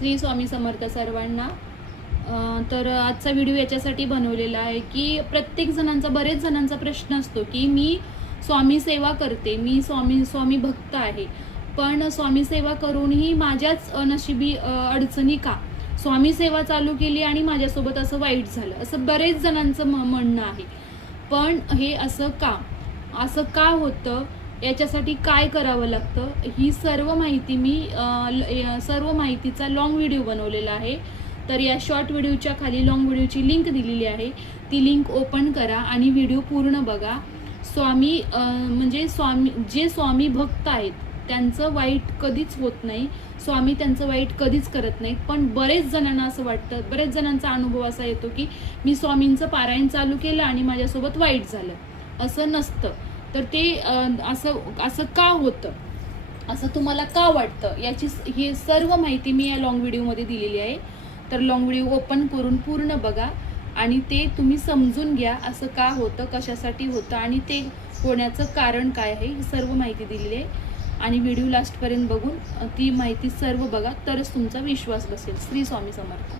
श्री स्वामी समर्थ सर्वांना। तर आजचा व्हिडिओ याच्यासाठी बनवलेला आहे की प्रत्येक जणांचा बरेच जणांचा प्रश्न असतो की मी स्वामी सेवा करते, मी स्वामी भक्त आहे, पण स्वामी सेवा करूनही माझ्याच नशिबी अडचणी का, स्वामी सेवा चालू केली आणि माझ्यासोबत असं वाईट झालं, असं बरेच जणांचं म्हणणं आहे। पण हे असं का होतं, याच्यासाठी काय करावं लागतं, ही सर्व माहिती मी सर्व माहितीचा लॉंग व्हिडिओ बनवलेला आहे। तर या शॉर्ट व्हिडिओच्या खाली लॉंग व्हिडिओची लिंक दिलेली आहे, ती लिंक ओपन करा आणि व्हिडिओ पूर्ण बघा। जे स्वामी भक्त आहेत त्यांचं वाईट कधीच होत नाही, स्वामी त्यांचं वाईट कधीच करत नाहीत। पण बरेच जणांना असं वाटतं, बरेच जणांचा अनुभव असा येतो की मी स्वामींचं पारायण चालू केलं आणि माझ्यासोबत वाईट झालं, असं नसतं। तर ते असं का होतं, असं तुम्हाला का वाटतं, याची ही सर्व माहिती मी या लॉंग व्हिडिओमध्ये दिलेली आहे। तर लॉंग व्हिडिओ ओपन करून पूर्ण बघा आणि ते तुम्ही समजून घ्या, असं का होतं, कशासाठी होतं आणि ते होण्याचं कारण काय आहे, ही सर्व माहिती दिलेली आहे। आणि व्हिडिओ लास्टपर्यंत बघून ती माहिती सर्व बघा, तरच तुमचा विश्वास बसेल। श्री स्वामी समर्थ।